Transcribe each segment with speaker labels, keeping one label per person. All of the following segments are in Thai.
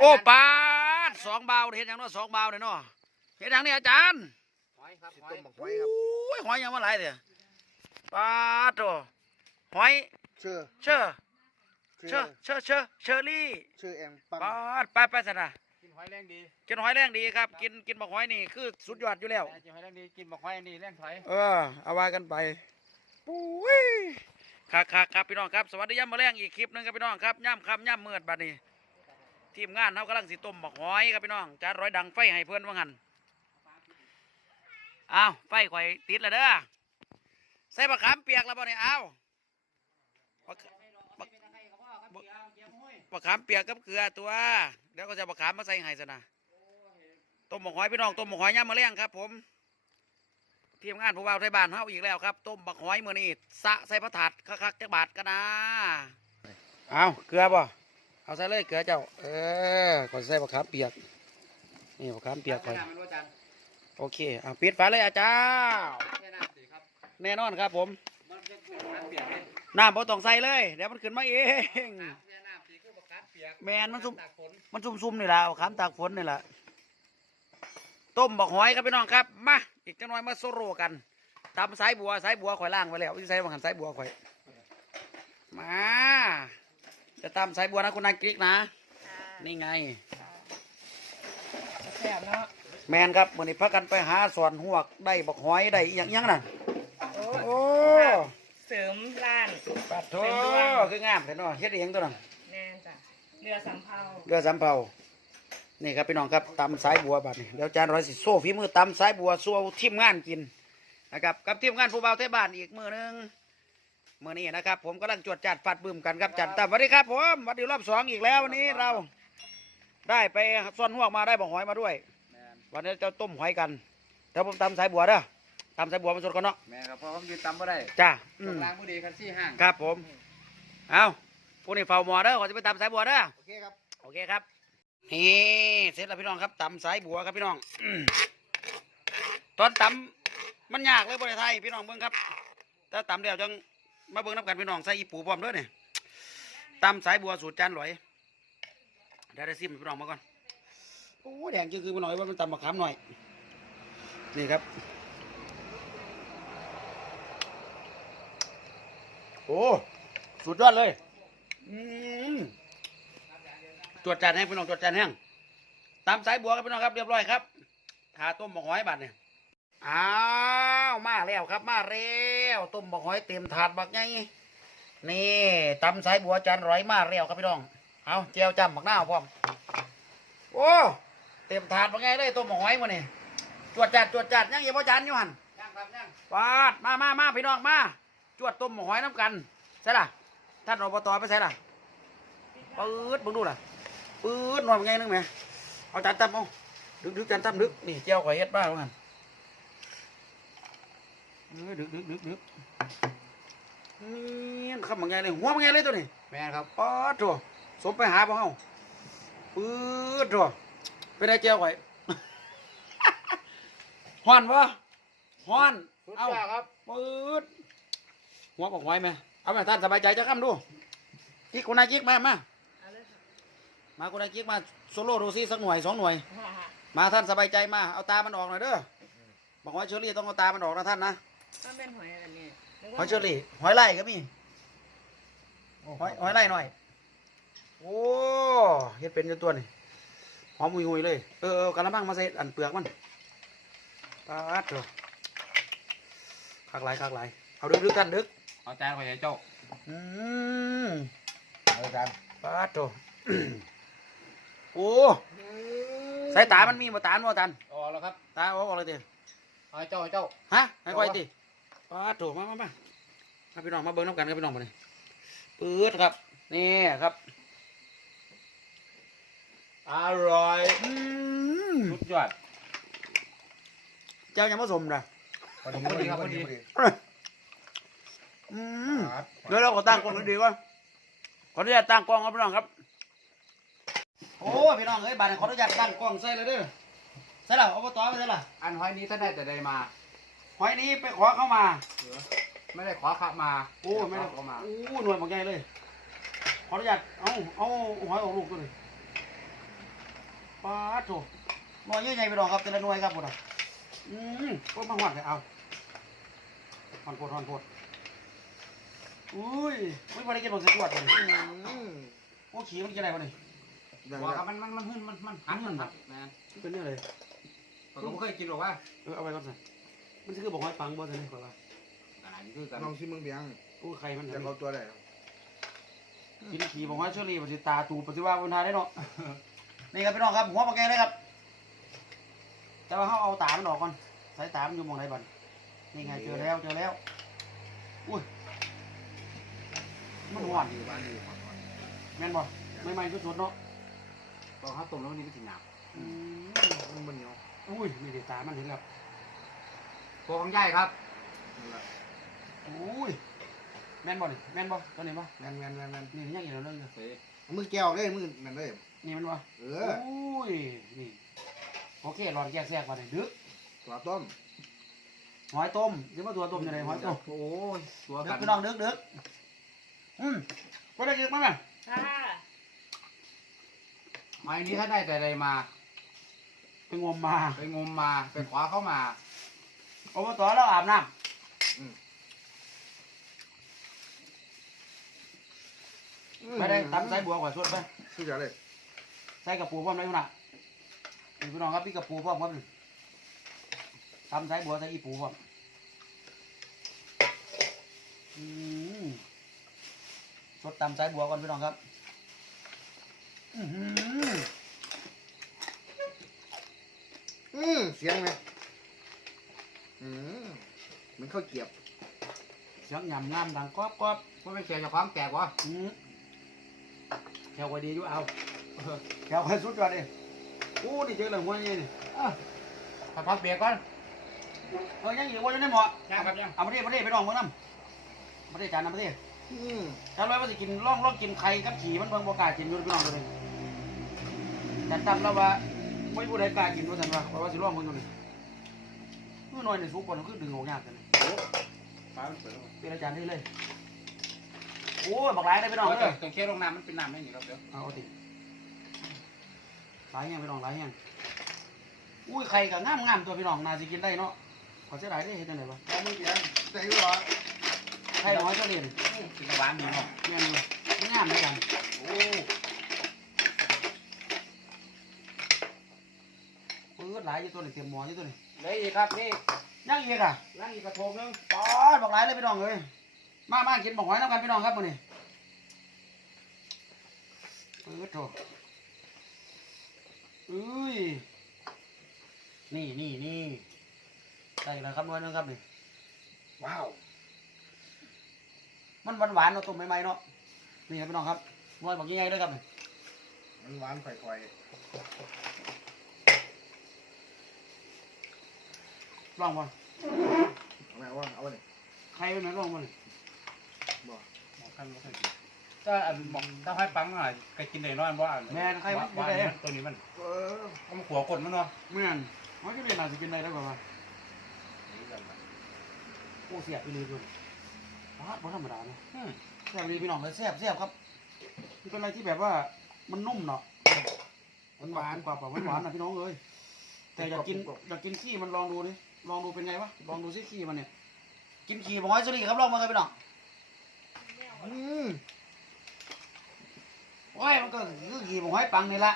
Speaker 1: โอ้ปาดสองเบาเห็นยังเนาะสองเบาเนี่ยเนาะเห็นยังเนี่ยอาจารย์
Speaker 2: หอยครับ
Speaker 3: สิ
Speaker 2: หอ
Speaker 3: ต้
Speaker 2: ย
Speaker 3: มบักหอยครับ
Speaker 1: โอ้ยหอยยังมาหลายเถอะปาดโตหอย
Speaker 3: ชื่อ
Speaker 1: เชอร์
Speaker 3: ชื่
Speaker 1: เชอร์เชอร์เชอร์เชอรี่
Speaker 3: ชื่อแองปัง
Speaker 1: ปาดไปไปสนะ
Speaker 2: กินหอยแรงดี
Speaker 1: กินหอยแรงดีครับ กินกินบักหอยนี่คือสุดยอดอยู่แล้ว
Speaker 2: กินหอยแรงดีกินบักหอยอันนี้แรงถอย
Speaker 1: เออเอาไว้กันไปปุ้ยครับครับครับพี่น้องครับสวัสดีย่ำมาแรงอีกคลิปหนึงครับพี่น้องครับย่ำคำย่ำเมือดบัดนี้ ทีมงานเขากำลังสิต้มบักหอยครับพี่น้องจาร้อยดังไฟให้เพื่อนว่างันอ้าวไฟข่อยติดแล้วเด้อใส่บักขามเปียกแล้วบ่เนี่ยอ้าวบักขามเปียกกับเกลือตัว เดี๋ยวก็จะบักขามมาใส่ให้ซะนะต้มบักหอยพี่น้องต้มบักหอยย่ำมาแรงครับ ผมทีมงานผู้บ่าวไทยบ้านเฮาอีกแล้วครับต้มบักหอยมื้อนี้สะใส่พระถาดคักๆจักบาทกันนะเอาเกลือบ่ เอาใส่เลยเกลือเจ้า เออก่อนใส่บักขามเปียก นี่บักขามเปียกก่อน
Speaker 2: น้ำมันว่าจัน
Speaker 1: โอเคเอาปิดฝาเลยอาจารย์
Speaker 2: แค่น้ำสิครับ
Speaker 1: แน่นอนครับผม
Speaker 2: มันจะเป็นน้ำเปียกเลย
Speaker 1: น้ำบ่ต้องใส่เลย เดี๋ยวมันขึ้นมาเอง
Speaker 2: น้ำแค่น้ำสิคือบักคัดเปียก
Speaker 1: แมนมันซุ่ม
Speaker 2: ตากฝน
Speaker 1: มันซุ่มๆนี่แหละบักขามตากฝนนี่แหละ ต้มบักหอยครับพี่น้องครับ มา อีกจังหน่อยมาโซโรกันตำสายบัวสายบัวข่อยล่างไว้แล้วที่ใส่บังหันสายบัวข่อย มา จะตำสายบัวนะคุณนายกิ๊กนะ นี่ไง
Speaker 4: แซ่บเนาะ
Speaker 1: แมนครับวันนี้พักกันไปหาสวนหวกได้บักหอยได้อหย่างยังน่ะ
Speaker 4: โอ้
Speaker 1: โอ้
Speaker 4: เสริมร้าน
Speaker 1: ปัดโถคืองามเห็นเนาะเฮ็ดเองตัวนั้น
Speaker 4: แน่นจ้ะเรือสำเภา
Speaker 1: เรือสำเภานี่ครับพี่น้องครับตำสายบัวบัดนี้เดี๋ยวจานร้อยสิโซ่ฝีมือตำสายบัวสู้ทีมงานกินนะครับกับทีมงานผู้เบาเทศบ้านอีกมือหนึง มือนี้นะครับ ผมกำลังจวดจัดฟัดบึมกันครับจัดตั้มสวัสดีครับผมสวัสดีรอบสองอีกแล้ววันนี้เรา ได้ไปซ่อนหวกมาได้บักหอยมาด้วย
Speaker 2: แมน
Speaker 1: วันนี้จะต้มหอยกันเดี๋ยวผมตำสายบัวเด้อตำสายบัวมาสดก่อนเนาะ
Speaker 2: แมนครับเพราะผมยืนตำบ่ได้
Speaker 1: จ้าอื
Speaker 2: ตร
Speaker 1: ม
Speaker 2: งล่างผู้ดีคันซี่ห้าง
Speaker 1: ครับผมเอาผู้นี้เฝ้าหมอเด้อขอจะไปตำสายบัวเด้อ
Speaker 3: โอเคครับ
Speaker 1: โอเคครับ นี่เสร็จแล้วพี่น้องครับตำสายบัวครับพี่น้องอืมตอนตำมันยากเลยบริไทยพี่น้องเบิ้งครับ ถ้าตำเดียวจัง มาเบิ้งน้ำกันพี่น้องใส่อีปูพร้อมด้วยเนี่ยตำสายบัวสูตรจานลอยเดี๋ยวได้ซิมพี่น้องมาก่อนโอ้แดงจริงคือมันหน่อยว่ามันตำมะขามหน่อยนี่ครับ โอ้สุดยอดเลยอืมตรวจจานให้พี่น้องตรวจจานแห้งตามสายบัวครับพี่น้องครับเรียบร้อยครับทาต้มบกหอยบัดเนี่ย อ้าวมาแล้วครับมาแล้วต้มบกหอยเต็มถาดบักไงนี่ตำสายบัวจานร้อยมาแล้วครับพี่น้องเอาเจียวจำบักหน้าวพร้อมโอ้เต็มถาดบักไงเลยต้มบกหอยมาเนี่ยตรวจจัดตรวจจัดยังอย่าพ่อจานอยู่หัน
Speaker 2: ย่างครับย่าง
Speaker 1: ปาดมามามาพี่น้องมาจวดต้มบกหอยน้ำกันใช่ล่ะท่านอบตไปใช่ล่ะปื๊ดเบิ่งดูล่ะปื๊ดหน่อยเป็นไงนึงแหมเอาจานตั้มเอาดึกดึกจานตั้มดึกนี่เจ้าข่อยเฮ็ดบ้าว่างั้น เออดึกดึกดึกดึกนี่คำเป็นไงเลยหัวเป็นไงเลยตัวนี้
Speaker 2: แมนครับ
Speaker 1: ป๊อดโถสมไปหาบ่เฮาปื๊ดโถเป็นไงเจ้าข่อยฮ้อนปะฮ้อน
Speaker 2: สุด
Speaker 1: เอา
Speaker 2: ยอดครับ
Speaker 1: ปื๊ดหัวบอกหอยไหมเอาไหมท่านสบายใจจะค้ำดูจิกคนนายจิกมามา
Speaker 4: เอาเลยค่ะ
Speaker 1: มาคนนายจิกมาโซโล่ดูซิสักหน่วยสองหน่วย
Speaker 4: ฮ่าฮ่า
Speaker 1: มาท่านสบายใจมาเอาตามันออกหน่อยเด้อบอกว่าเชอรี่ต้องเอาตามันออกนะท่านนะ
Speaker 4: มันเป็นหอยอะไรเนี่ยนึก
Speaker 1: ห
Speaker 4: ว่า
Speaker 1: อยเชอรี่หอยไล่ก็มีหอยหอยไล่หน่อย โอ้เฮ็ดเป็นจนตัวนี่หอมหุยหุยๆเลย เออเออกระมังมาใส่อันเปลือกมันปาดเถอะคักหลายคักหลายเอาดึกดึกๆท่านดึก
Speaker 2: เอาจานของยายเจ้า
Speaker 1: อืม
Speaker 3: เอาจารย์
Speaker 1: ปาดโถโอ้สายตามันมีบ่ตาบ่ตัน
Speaker 2: ออกแล้วครับ
Speaker 1: ตาออกเลยเดี
Speaker 2: เอาเจ้าเอาเจ้า
Speaker 1: ฮะให้ค่อยติ ปาดโถมามามามาพี่น้องมาเบิ่งน้ำกันครับพี่น้องมาเลยปื๊ดครับนี่ครับ
Speaker 2: อร่อย
Speaker 1: อืม
Speaker 2: สุดยอด
Speaker 1: เจ้ายังผสมนะ
Speaker 3: พอดี
Speaker 2: พอดีครับพอดี
Speaker 1: อืม
Speaker 3: ครับ
Speaker 1: เดี๋ยวเราก็ตั้งกล้องให้ดีก่อนขออนุญาตตั้งกล้องครับพี่น้องครับ โอ้พี่น้องเอ้ยบาดนี้ขออนุญาตตั้งกล้องใส่เลยเด้อใส่ละอบตไปใส่ละ
Speaker 2: อันหอยนี้ท่านได้แต่ใดมา
Speaker 1: ห อยนี้ไปขอเข้ามา
Speaker 2: ไม่ได้ขอขับมา
Speaker 1: โอ้ไม่ได้
Speaker 2: ขอมา
Speaker 1: โอ้หน่วยบางใหญ่เลย ขออนุญาตเอาเอาหอยออกลูกตัวนี้ดโถหน่วยใหญ่ๆไปลองครับแต่ละหน่วยครับพุ่นอะอืมก็มาหอดเลยเอาหอนโพดหอนโพดอุ้ยไม่พอได้กินบักสะกวดเลย
Speaker 3: อืม
Speaker 1: โอ้ขี่มันกินอะไรวะนี่
Speaker 3: ดัง
Speaker 2: ว่า
Speaker 3: แล้
Speaker 2: ครับ
Speaker 3: ว
Speaker 2: มันมันมันหึ่นมันมันหันมันครับแม่น
Speaker 1: เป็นเนี่ยเลย
Speaker 2: ผมก็บ่เคยกินหรอกว่า
Speaker 1: เออเอาไปก่อนสิ มันคือบอกให้ปังบ่ทันนี่ก่อนว่า
Speaker 2: อันนี้คือกัน
Speaker 3: ลองชิมมึงเบียง
Speaker 1: โอ้ใครมัน
Speaker 3: จะเอาตัวไหน
Speaker 1: กินขี่บอกว่าเชอรี่ปฏิตาตูปฏิว่าบนทาได้เนาะนี่ครับพี่น้องครับหัวปลาแกงเลยครับ แต่ว่าเขาเอาตามันออกก่อนสายตามันอยู่หมองไหนบ้างนี่ไงเจอแล้วเจอแล้ว อุ้ยมันหวาน
Speaker 3: อยู่บ้านอยู่ก่อน
Speaker 1: แม่นบ่ไม่ไม่ๆสุดๆเนาะ
Speaker 2: ตอนเขาต้มแล้วมันนี่มันสิหยาบ
Speaker 1: อืม
Speaker 3: มันมันเหนียว
Speaker 1: อุ้ยนี่เดี๋ยวตามันเห็นแล้ว
Speaker 2: โคของใหญ่ครับ
Speaker 3: นั่นแหละ
Speaker 1: อุ้ยแม่นบ่นี่แม่นบ่ตัวนี้บ่
Speaker 3: แมนแมนแมนแมน
Speaker 1: นี่ยังอีกแล้วเรื่องอยู่
Speaker 2: เฮ้ย
Speaker 3: มือแก้วเลยมือนั่นเลย
Speaker 1: นี่มันบ่
Speaker 3: เออ
Speaker 1: อุ้ยนี่โอเครอนแยกแทรกมาเลยดึก
Speaker 3: ตัวต้ม
Speaker 1: หอยต้มเดี๋ยวมาตัวต้มยังไงหอยต้ม
Speaker 2: โอ้ยตัว
Speaker 1: ดึ
Speaker 2: กั
Speaker 1: ก
Speaker 2: น
Speaker 1: พี่น้องดึกดึกอืมก็ได้ดึกมั้งน่ะ
Speaker 4: ค่ะ
Speaker 2: ไม้นี้ถ้าได้แต่ใดมา
Speaker 1: ไปงมมา
Speaker 2: ไปงมมาไปขวาเข้ามา
Speaker 1: อบตเราอาบน้ำไปได้ตำใส่บัวกว่าสุดไป
Speaker 3: คือจะเลย
Speaker 1: ใส่กระปูพร้อมเลยคุณน่ะนี่พี่น้องครับพี่กระปูพร้อมครับนี่ตำใส่บัวใส่อีปูพร้อมอืมสดตำใส่บัวก่อนพี่น้องครับอือหือ
Speaker 3: อืมเสียงไหม อืมมันข้าวเกรียบ
Speaker 1: เสียงยำงามดังกรอบกรอบ
Speaker 2: ว่าเป็นเสียเจ้าของแตกวะ
Speaker 1: อืมแถวไว้ดีอยู่เอาเออแถวไว้สุดยอดเลยโอ้นี่เจอเลยหัวนี่นี่
Speaker 2: ถ้าพักเบียร์ก่อน
Speaker 1: เออยังอยู่ว่าอยู่ในหมอ
Speaker 2: ยังครับยัง
Speaker 1: เอามาดิมาดิไปลองมึงน้ำมาดิจานน้ำมาดิ
Speaker 3: อืม
Speaker 1: จานร้อยว่าสิกินล่องล่องกินไข่กับขี่มันเบิ่งบ่กล้ากินอยู่พี่น้องเลยแต่จำแล้วว่าไม่ผู้ใดกล้ากินว่าซั่นว่าเพราะว่าสิล่องมึงอยู่นี่ เมื่อน้อยในสุกปนคือดึงออกยากกัน
Speaker 2: ฟ้ามันเปิดแล้ว
Speaker 1: เป็นอาจารย์ได้เลย โอ้ยบอกหลายได้พี่น้อง
Speaker 2: เอา
Speaker 1: เล
Speaker 2: แต่
Speaker 1: ย
Speaker 2: ตรงเคี้ยวลงน้ำมันเป็นน้ำไม่หนีครับเดี๋ยว
Speaker 1: เอาติหลายแห้งพี่น้องหลายแห้งอุ้ยไข่ก็งามงามตัวพี่น้องน่าสิกินได้เนาะขอเสียดายได้เฮ็ดจังไดวะ
Speaker 3: เอามือเบียใส่หัว
Speaker 1: ไข่น้อยเท่านี้นี่
Speaker 2: กินหวานดีเนาะ
Speaker 1: แม่นอยู่มันงามเหมือนกัน
Speaker 2: โอ้
Speaker 1: ปื้ดหลายอยู่ตัวนี้เตรียมหมออยู่ตัวนี้
Speaker 2: เลยอีกครับนี่
Speaker 1: ยังอีกอะ
Speaker 2: ล้างอีกกระทงนึง
Speaker 1: ปอดบอกหลายเลยพี่น้องเอ้ยมามากินบอกหอยน้ำกันพี่น้องครับมื้อนี้ปื้ดโถอุ้ยนี่นี่นี่ได้แล้วครับน้อยนึงครับนี่
Speaker 3: ว้าว
Speaker 1: มันหวานหวานๆเนาะต้มใหม่ๆเนาะนี่ครับพี่น้องครับน้อยบอกยังไงด้วยครับนี่
Speaker 3: มันหวานไข่
Speaker 1: ลองบ่
Speaker 3: ๆเอาไหมเอาวะเอาวะนี่
Speaker 1: ใครเป็นไหมลองบ่นี่
Speaker 3: บ่
Speaker 2: บอกกันบอกกันถ้าอันบอกถ้าให้ปังหน่อยก็กินได้น้อยบ่อะ
Speaker 1: แม่นใครมันกิน
Speaker 2: ว่า
Speaker 1: ได้
Speaker 2: เนี่ยตัวนี้มัน
Speaker 3: เออ
Speaker 2: เอามาขัวกดมันเนาะ
Speaker 1: แม่นมันก็เป็นน่าสิกินได้แล้วกว่าว่าโอ้เสียบไปเลยด้วยว้าบ่ธรรมดาเนาะ
Speaker 2: อืม
Speaker 1: แซ่บดีพี่น้องเลยแซ่บแซ่บครับมันเป็นอะไรที่แบบว่ามันนุ่มเนาะมันหวานกว่าเปล่าหวานๆนะพี่น้องเอ้ยแต่อยากกินอยากกินขี้มันลองดูนี่ ลองดูเป็นไงวะ ลองดูซิขี้มันเนี่ย กินขี้บอกให้สุรีครับลองมาเลยพี่น้อง
Speaker 3: อืม
Speaker 1: โอ้ยมันก็คือขี้บอกให้ปังนี่ละ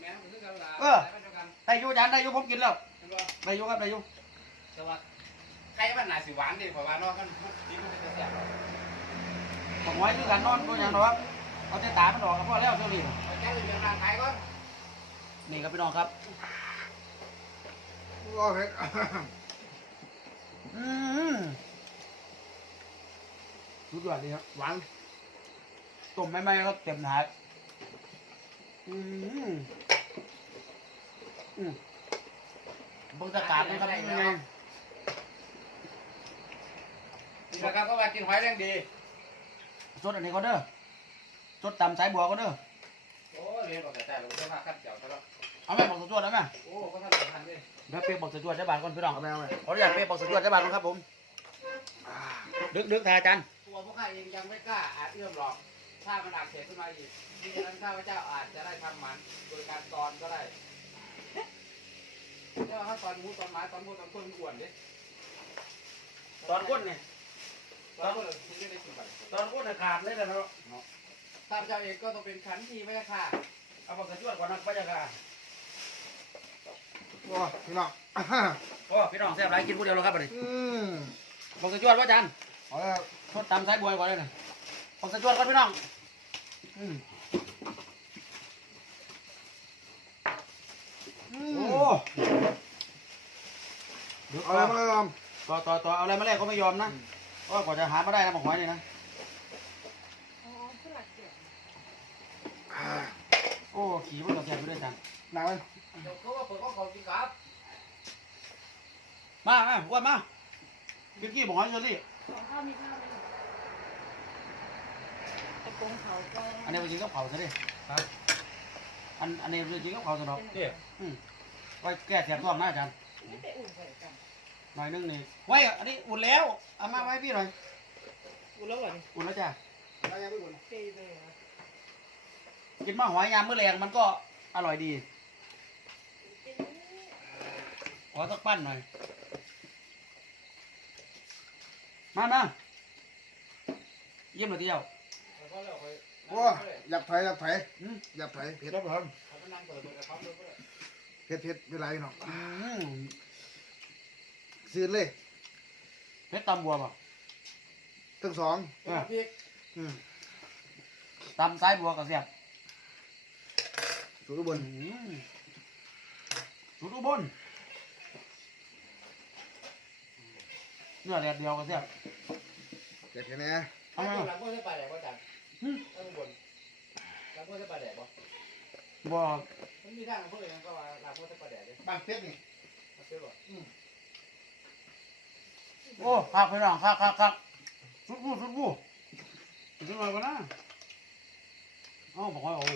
Speaker 2: แม่มันคือกันล่ะ
Speaker 1: เออได้อยูจานได้อยูผมกินแล้วได้อยูครับได้อยู
Speaker 2: แต่ว่าใครมันน่าสิหวานดิเพราะว่าเนาะมันมันกินมันจะแซ่บ
Speaker 1: บอกไว้คือกันนอนตัวอย่างหรอกครับเอาแต่ตามันออกครับพ่อแล้วสุรี
Speaker 2: เอาแก้วเรื่องร่างกายก่อน
Speaker 1: นี่ครับพี่น้องครับ
Speaker 3: โอ้เผ็ด
Speaker 1: อืมสุดยอดเลยครับ
Speaker 3: หวาน
Speaker 1: ต้มไม่ไหม้ครับเต็มถาดอืมอืมบรรยากาศนะครับเป็นไง
Speaker 2: นี่นะครับก็ว่ากินหอยแรงดี
Speaker 1: สดอันนี้ก็เด้อสดตำสายบัวก็เด้อ
Speaker 2: โอ้เรียนบอกแต่แต่เราจะมาขั้นเจียวซะแล้ว
Speaker 1: เอาแม่บอกสดๆได้ไหม
Speaker 2: โอ้ก็ท่านประธานเลย
Speaker 1: เดี๋ยวเปียกบอกสดๆได้บาทก่อนพี่น้อง
Speaker 3: เอาไหมเอาไหม
Speaker 1: ขออนุญาตเปียกบอกสดๆได้บาทก่อนครับผมดึกดึกๆทายอาจารย์
Speaker 2: ตัวพวกข้าเองยังไม่กล้าอาจเอื้อมหรอกถ้ามันอักเสบขึ้นมาอีกที่ฉะนั้นข้าพเจ้าอาจจะได้ทำหมันโดยการตอนก็ได้ถ้าถ้าตอนหมูตอนหมาตอนหมูตอนคนมันอ้วนดิ
Speaker 1: ตอนก้นเนี่ย
Speaker 2: ตอนคนเราถึงจะได้กินไป
Speaker 1: ตอนก้นน่ะขาดเลยนะเนาะ
Speaker 2: ข้าพเจ้าเองก็ต้องเป็นขันทีไม่ใช่ค่ะ
Speaker 1: เอาปากกระจวดก่อนนะพระเจ้าค่ะ
Speaker 3: โอ้พี่น้อง
Speaker 1: โอ้พี่น้องแซ่บไรกินผู้เดียวแล้วครับบัดนี้
Speaker 3: อืม
Speaker 1: ปากกระจวดว่าจัน
Speaker 3: เอาละ
Speaker 1: ทดตำสายบัวก่อนเลยนะปากกระจวดก่อนพี่น้องอืม
Speaker 3: อื
Speaker 1: โอ้
Speaker 3: ม
Speaker 1: เดี๋ยว
Speaker 3: เอา
Speaker 1: เอา
Speaker 3: อะไรมาลอง
Speaker 1: ต่อต่อต่อเอาอะไรมาแลกก็ไม่ยอมนะเพราะว่ากว่าจะหามาได้นะบอกหอยนี่นะ
Speaker 4: อ๋อผู้หลักเจ็บ
Speaker 3: อ่า
Speaker 1: โอ้ขี่มันก็แซ่บไปด้วยจัน
Speaker 3: หนังมัน
Speaker 2: เดี๋ยวเขาว่าเปิดข้อเขากินครับ
Speaker 1: มามาอ้วนมากินกี้บอกหอยเชอรี่
Speaker 4: ของข้าวมีข้าวไหมตะกงเผาก็
Speaker 1: อันนี้ไปกินกับเผาซะดิครับ อันอันนี้ไปกินกับเผาซะเนาะ
Speaker 2: เดี๋ยว
Speaker 1: อืมไว้แก้แสบท้องนะอาจารย์
Speaker 4: ไม่ไปอุ่นใส่กัน
Speaker 1: หน่อยนึงนี่ไว้อันนี้อุ่นแล้วเอามาไว้พี่หน่อย
Speaker 4: อุ่นแล้วเหรอ
Speaker 1: อุ่นแล้วจ้ะ
Speaker 3: อะไรยังไม่อุ่น
Speaker 4: เจ๊เลยนะ
Speaker 1: กินมาหอยยามมื้อแรงมันก็อร่อยดี ขอสักปั้นหน่อย มามาเยี่ยมเลยทีเดียว
Speaker 2: แล้วก็เราไป
Speaker 3: โอ้อยากไถอยากไถ
Speaker 1: อืม
Speaker 3: อยากไถเผ็ด
Speaker 1: ครับผม
Speaker 2: เขาไปนั่งเปิดเปิดเขาเปิดเปิด
Speaker 3: เผ็ดเผ็ดเป็นไรพี่น้อง
Speaker 1: อืม
Speaker 3: ซื้อเลย
Speaker 1: เพชรตำบัวป่ะ
Speaker 3: ทั้งสอง
Speaker 2: เปิดพี่
Speaker 3: อืม
Speaker 1: ตำซ้ายบัวกับเสียบ
Speaker 3: สูตรอุบล
Speaker 1: อืมสุดอุบล เนื้อแดดเดียวกับเสียบ
Speaker 3: เผ็ดแค่นี้
Speaker 2: เอาหลังพวกจะไปไหนบ่จันข้างบนหลังพวกจะไปไหนบ่
Speaker 1: บัว
Speaker 2: มันมีทางพวกอย่างก็ว่าหลังพวกจะไปไหนดิ
Speaker 3: บางเป็ดนี่
Speaker 2: มาซื้อบ่
Speaker 1: โอ้คักพี่น้องคักคักคักสุดกูสุดกูสุดหน่อยก่อนนะเอ้าบอกว่าโอ้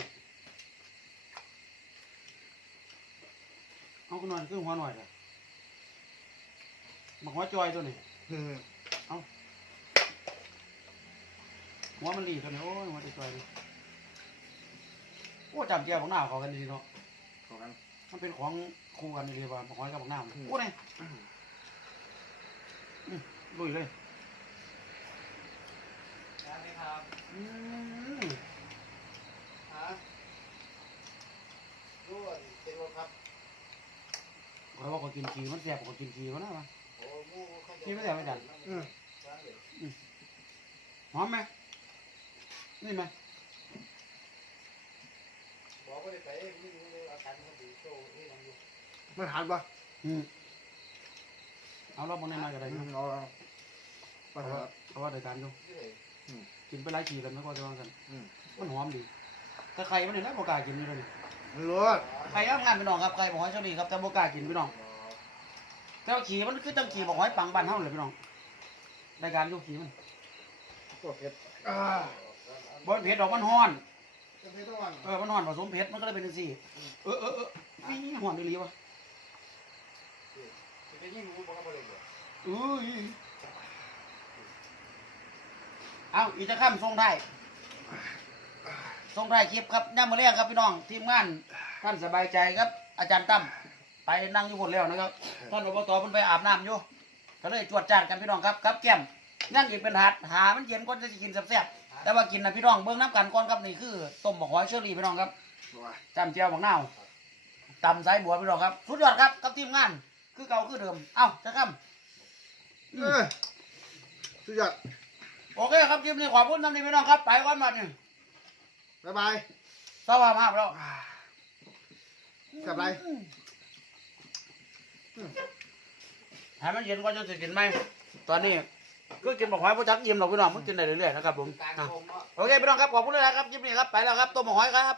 Speaker 1: เอาขึ้นหน่อยขึ้นหัวหน่อยเถอะบอกว่าจอยตัวนี้
Speaker 3: อืม
Speaker 1: หัวมันรีตัวนี้โอ้ยหัวจะจอยเลยโอ้จำแก้วของหน้าเขากันดีเนาะ
Speaker 3: ขอกัน
Speaker 1: มันเป็นของคู่กันดีว่าบอกหอยกับบอกหน้ามันโอ้ยลุยเลย
Speaker 2: ได้ครับ
Speaker 1: อืม
Speaker 2: ฮะรู้ว่าเป็นรถครับ
Speaker 1: เขาบอกว่ากินขี้มันแสบกว่ากินขี้มันนะวะ
Speaker 2: โอ้มูเขา
Speaker 1: ที่ไม่ได้ไม่จัน
Speaker 3: อืม
Speaker 1: หอมไหมนี่ไหม
Speaker 2: บอกว่าได้ไปไม่รู้เลยอาการเขาดูโชว์ที่ยังอยู่
Speaker 3: ไม่ทานปะ
Speaker 1: อืมเอารอบบนนี้มาก็ได้
Speaker 3: อื
Speaker 1: นะ
Speaker 3: มเอาเอา
Speaker 1: เพ
Speaker 3: ไป
Speaker 1: ราะ
Speaker 3: เถ
Speaker 1: ว่า
Speaker 3: อะ
Speaker 1: เพราะว่ารายการอยู่
Speaker 2: ที่ไหน
Speaker 1: กินไปหลายขี้แล้วไม่ก็จะวางกัน
Speaker 3: อืม
Speaker 1: มันหอมดีแต่ไข่มันเนี่ยนะโบกล้ากินนี่เลย
Speaker 3: ไม่รู้
Speaker 1: ไข่ย่างงานพี่น้องครับไข่บอกหอยเฉลี่ครับแต่โบกล้ากินพี่น้อง แต่ว่าขี้มันคือตั้งขี้บอกหอยปังบ้านเฮาเลยพี่น้องรายการอยู่ขี้มัน
Speaker 3: ตัวเผ็ดอ่า
Speaker 1: บ่เผ็ดดอกมันฮ้อน
Speaker 3: จะเผ็ดทั้งวัน
Speaker 1: เออมันฮ้อนผสมเผ็ดมันก็เลยเป็นจังซี่เออเออเออนี่ฮ้อนอีหลีวะ
Speaker 2: จะไปยิ่งรู้บอกว่าอะไรเหรอ
Speaker 1: อุ้ยเอาอีกจะข้ามทรงไทายทรงไทายคลิปครับย่ำมาเรียกครับพี่น้องทีมงานท่านสบายใจครับ อาจารย์ตั้ม ไปนั่งอยู่บนแล้วนะครับท่านอบตเพิ่นไปอาบน้ำอยู่ก็เลยจวดจานกันพี่น้องครับครับแก้มย่างอีกเป็นหัดหามันเย็นก่อนจะสิกินแซ่บๆแต่ว่ากินนะพี่น้องเบิ่งน้ำกันก่อนครับนี่คือต้มบักหอยเชอรี่พี่น้องครับ
Speaker 3: ตัว
Speaker 1: จำเจียวบักนาวตำสายบัวพี่น้องครับสุดยอดครับกับทีมงาน คือเก่าคือเดิมเอ้าจะข้าม
Speaker 3: เออสุดยอด
Speaker 1: โอเคครับคลิปนี้ขอบคุณท่านที่พี่น้องครับ ไปก่อนมาเนี่ย
Speaker 3: บ๊ายบาย
Speaker 1: สวัสดีครับแล้ว
Speaker 3: อ่ากลับไป
Speaker 1: ให้มันเย็นก่อนจะสิกินไหมตอนนี้ก็กินบอกหอยพวกจักยิ้มหรอกพี่น้องมันกินได้เรื่อยๆนะครับผมอะ
Speaker 2: โอ
Speaker 1: เคพี่น้องครับขอบคุณเลยนะครับยิ้มนี่ครับไปแล้วครับต้มบอกหอยครับ